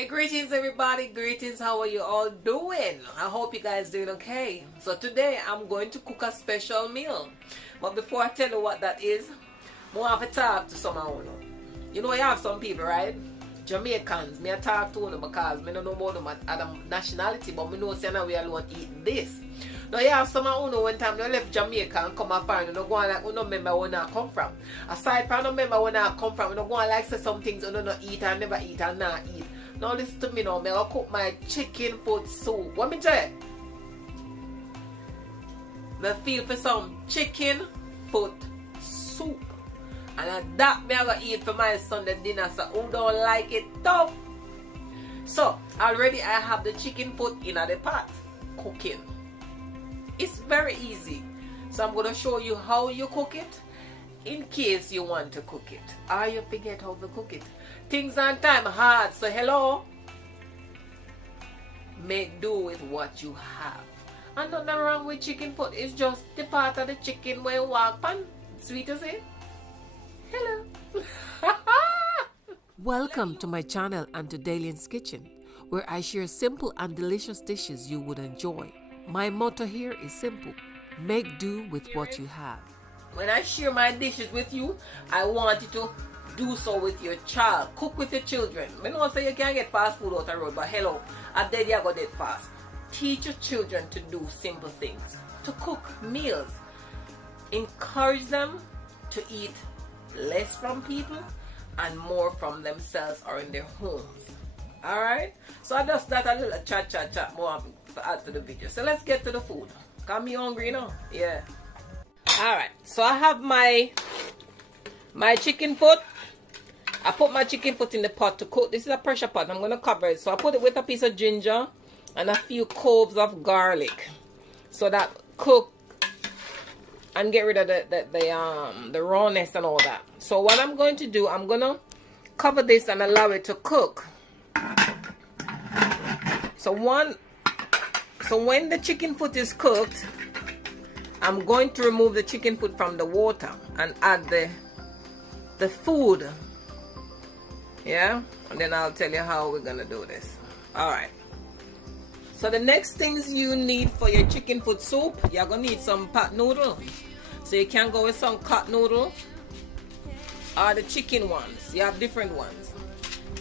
Hey, greetings everybody, greetings. How are you all doing? I hope you guys doing okay. So today I'm going to cook a special meal, but before I tell you what that is, I have to talk to someone. You know, you have some people, right? Jamaicans, me I talk to them because I don't know about them at other nationality, but I know say we alone eat this. Now you have someone who one time they left Jamaica and come and find you, go on like we don't remember where I come from. Aside from don't remember where I come from, we don't go on like say some things you don't eat and never eat and not eat. Now listen to me now, I cook my chicken foot soup. What me tell you? I feel for some chicken foot soup. And that me I gonna eat for my Sunday dinner. So who don't like it tough? So already I have the chicken foot in the pot cooking. It's very easy. So I'm gonna show you how you cook it in case you want to cook it or you forget how to cook it. Things on time hard, so hello. Make do with what you have. And nothing wrong with chicken foot. It's just the part of the chicken where you walk pan. Sweet as it. Hello. Welcome to my channel and to Dalian's Kitchen, where I share simple and delicious dishes you would enjoy. My motto here is simple. Make do with what you have. When I share my dishes with you, I want you to do so with your child. Cook with your children. I know say you can't get fast food out the road, but hello, I did you go dead fast. Teach your children to do simple things, to cook meals. Encourage them to eat less from people and more from themselves or in their homes. Alright? So I just that a little chat more to add to the video. So let's get to the food. Got me hungry, you know? Yeah. Alright, so I have my chicken foot. I put my chicken foot in the pot to cook. This is a pressure pot. I'm going to cover it. So I put it with a piece of ginger and a few cloves of garlic. So that cook and get rid of the rawness and all that. So what I'm going to do, I'm going to cover this and allow it to cook. So when the chicken foot is cooked, I'm going to remove the chicken foot from the water and add the food. Yeah, and then I'll tell you how we're gonna do this. Alright, so the next things you need for your chicken foot soup, you're gonna need some pot noodle. So you can go with some cut noodle or the chicken ones. You have different ones,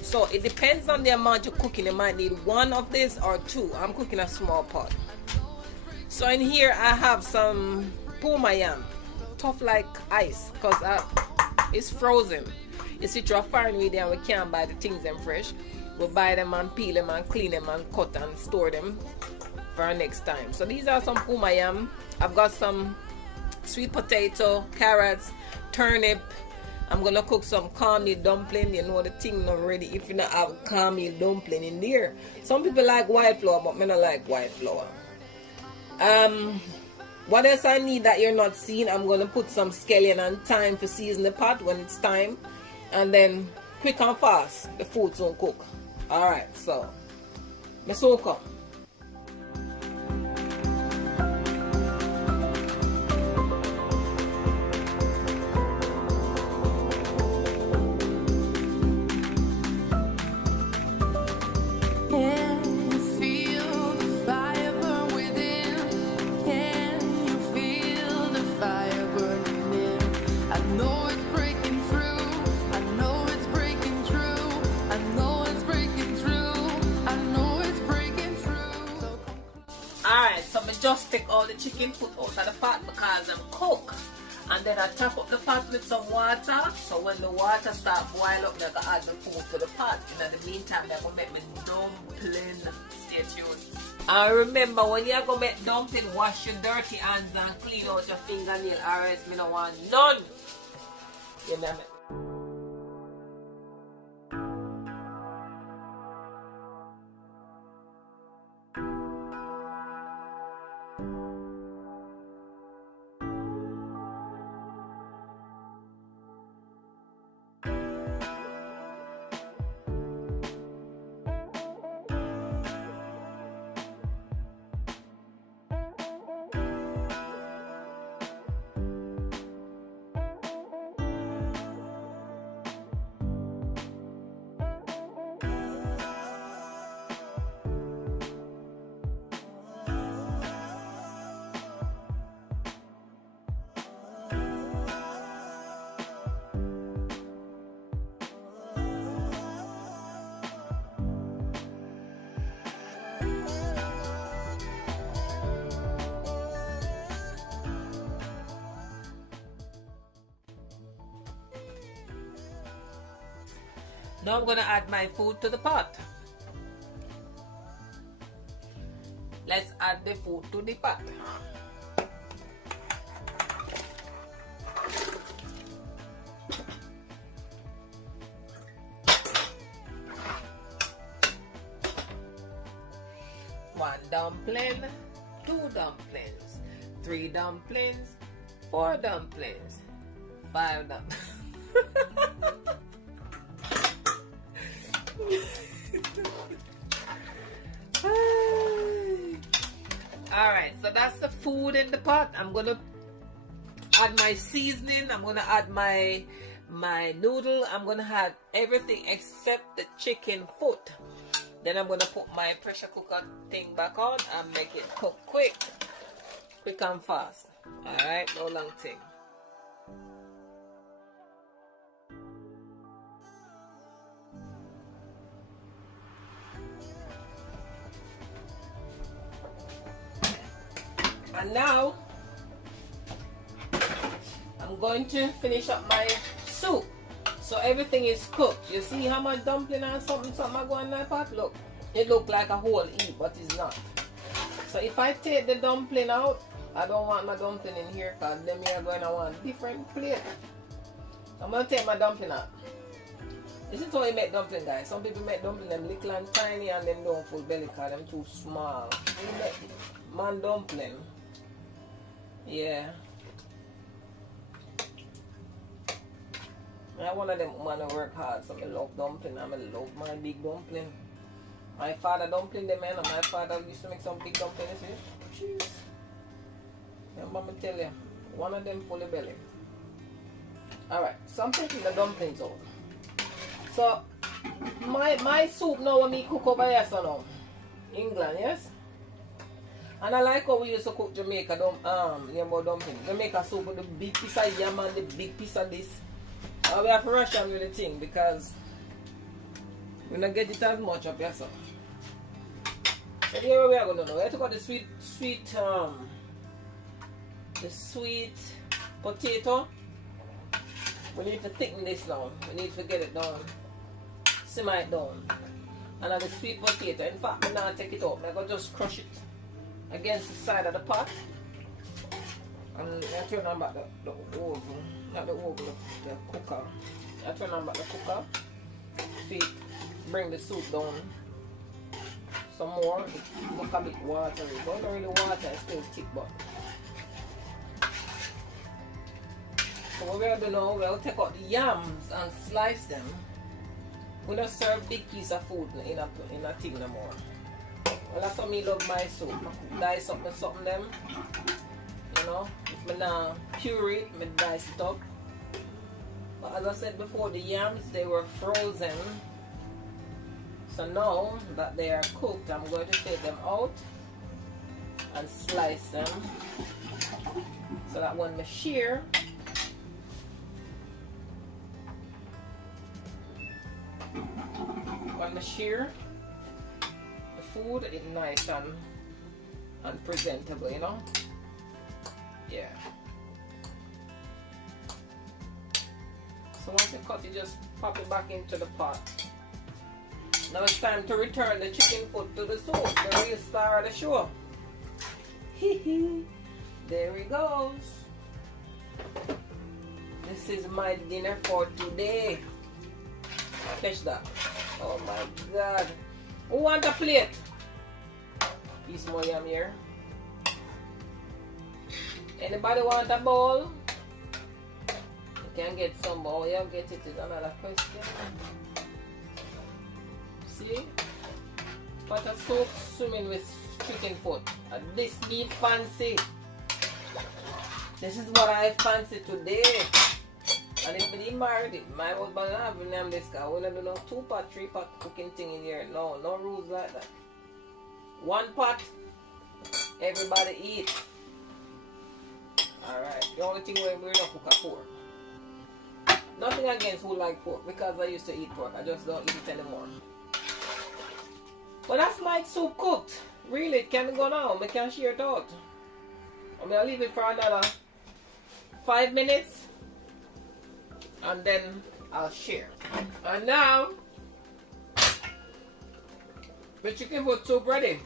so it depends on the amount you're cooking. You might need one of this or two. I'm cooking a small pot. So in here I have some puma yam, tough like ice, because it's frozen. You see, through a foreign way there, we can't buy the things them fresh. We buy them and peel them and clean them and cut and store them for our next time. So these are some puma yam. I've got some sweet potato, carrots, turnip. I'm gonna cook some cornmeal dumpling. You know the thing not ready if you not have cornmeal dumpling in there. Some people like white flour, but me not like white flour. What else I need that you're not seeing? I'm gonna put some scallion and thyme to season the pot when it's time. And then quick and fast, the food's gonna cook. Alright, so me soak up. So I just take all the chicken foot out of the pot because I'm cooked. And then I top up the pot with some water. So when the water starts boiling up, I can add the food to the pot. And in the meantime, I'm going to make my dumpling. Stay tuned. And remember, when you're going to make dumpling, wash your dirty hands and clean out your fingernail, or else I don't want none. You know me? Now I'm gonna add my food to the pot. Let's add the food to the pot. One dumpling, 2 dumplings, 3 dumplings, 4 dumplings, 5 dumplings. Alright, so that's the food in the pot. I'm gonna add my seasoning. I'm gonna add my noodle. I'm gonna add everything except the chicken foot. Then I'm gonna put my pressure cooker thing back on and make it cook quick and fast. Alright, no long thing. And now I'm going to finish up my soup. So everything is cooked. You see how much dumpling and something I go in my pot? Look, it look like a whole heap, but it's not. So if I take the dumpling out, I don't want my dumpling in here because then we are going to want different plate. I'm going to take my dumpling out. This is how you make dumpling, guys. Some people make dumpling them little and tiny and then don't full belly because them too small. You make man dumpling. Yeah. I'm one of them man who work hard, so I love dumpling. I love my big dumpling. My father dumpling them, man, and my father used to make some big dumplings. Jeez. Remember me tell you, one of them full of belly. Alright, so I'm taking the dumplings out. So my soup now when me cook over here so now. England, yes? And I like how we used to cook Jamaica dumpling. Jamaica soup with the big piece of yam and the big piece of this. We have to rush on with the thing because we don't get it as much up here, so. So here we are going to do. We have to got the sweet potato. We need to thicken this now. We need to get it down. Simmer it down. And the sweet potato. In fact, I'm not take it out. I'm going to just crush it against the side of the pot. And I turn on back the oven. Not the oven, the cooker. I turn on back the cooker. See, bring the soup down some more. It look a bit watery. But not really water, it's still thick, but. So what we're going to do now, we'll take out the yams and slice them. We don't serve big piece of food in a thing no more. Well, that's how me love my soup. Dice something them. You know, if I now puree it, I dice it up. But as I said before, the yams, they were frozen. So now that they are cooked, I'm going to take them out and slice them. So that when I shear, the food is nice and presentable, you know. Yeah. So once you cut it, just pop it back into the pot. Now it's time to return the chicken foot to the soup, the real star of the show. There he goes. This is my dinner for today. Catch that. Oh my God. Who want a plate? Piece more yam here. Anybody want a bowl? You can get some, but you get it is another question. See? Pot of soup swimming with chicken foot. And this me fancy. This is what I fancy today. And if we married it, my husband have named this guy. We don't do no 2-pot, 3-pot cooking thing in here. No rules like that. 1 pot, everybody eat. Alright, the only thing we're not cook a pork. Nothing against who like pork, because I used to eat pork. I just don't eat it anymore. But that's my soup cooked. Really, it can go now. I can share it out. I'll leave it for another 5 minutes. And then I'll share. And now The chicken foot soup ready.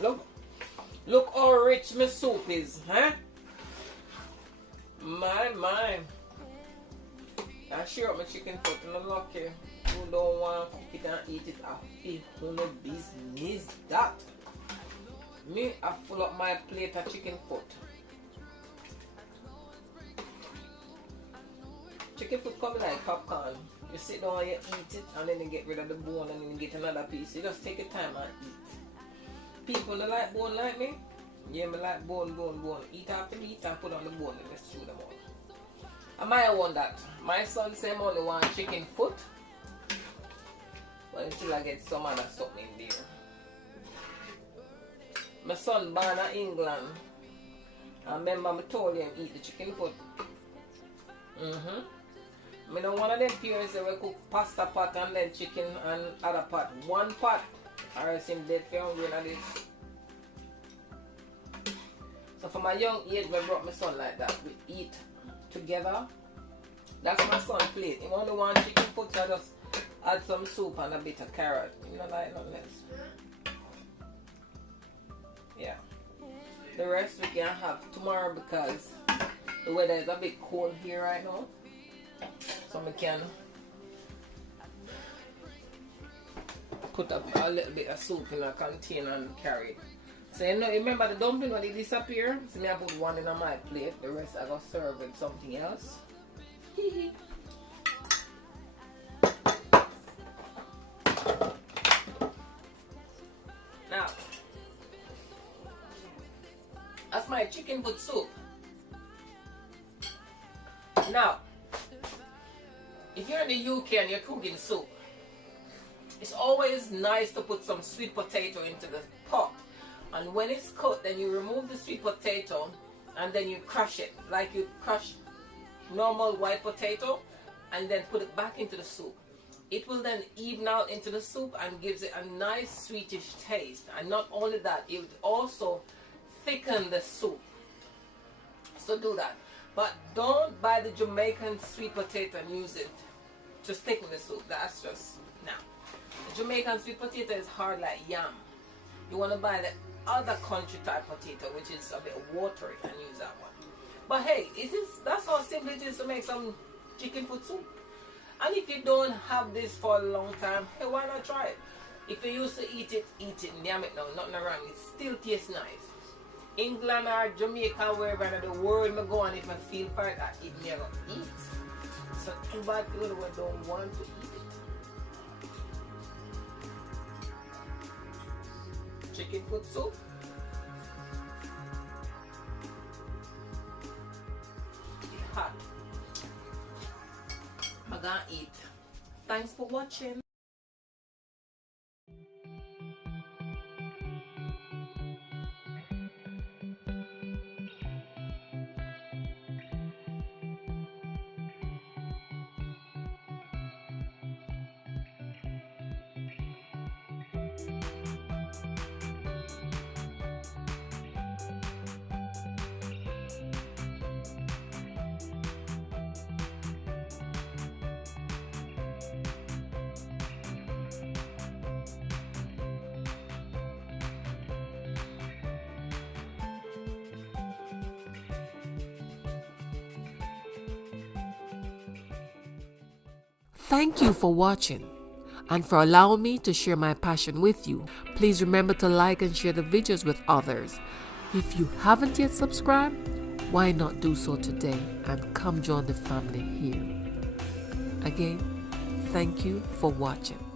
Look how rich my soup is, huh? My. I sure my chicken foot and I'm lucky. Who don't want to cook it and eat it, I feel who no business that. Me, I fill up my plate of chicken foot. Chicken foot come like popcorn. You sit down, you eat it, and then you get rid of the bone, and then you get another piece. You just take your time and eat. People don't like bone like me. Yeah, me like bone. Eat after me, eat and put on the bone and just chew them all. I might want that. My son said I only want chicken foot. But until I get some other something in there. My son born in England. I remember I told him eat the chicken foot. I know one of them parents that will cook pasta pot and then chicken and other pot. One pot. Or else him dead for hungry and this. So for my young age, I brought my son like that. We eat together. That's my son's plate. He only want chicken foot, so I just add some soup and a bit of carrot. You know, like nothing else. Yeah. The rest we can have tomorrow because the weather is a bit cold here right now. So we can put up a little bit of soup in a container and carry it. So you know, remember the dumpling when they disappear? So me I put one in my plate, the rest I go serve with something else. Now, that's my chicken foot soup. Now, if you're in the UK and you're cooking soup, it's always nice to put some sweet potato into the pot. And when it's cooked, then you remove the sweet potato and then you crush it like you crush normal white potato and then put it back into the soup. It will then even out into the soup and gives it a nice sweetish taste. And not only that, it would also thicken the soup. So do that. But don't buy the Jamaican sweet potato and use it to thicken the soup. That's just, no. The Jamaican sweet potato is hard like yam. You want to buy the other country type potato, which is a bit watery, and use that one. But hey, that's how simple it is to make some chicken foot soup. And if you don't have this for a long time, hey, why not try it? If you used to eat it, damn it now, nothing wrong. It still tastes nice. England or Jamaica, wherever in the world I go, and if I feel for it, I never eat. So too bad people who don't want to eat it. Chicken foot soup. It's hot. I'm gonna eat. Thanks for watching. Thank you for watching and for allowing me to share my passion with you. Please remember to like and share the videos with others. If you haven't yet subscribed, why not do so today and come join the family here. Again, thank you for watching.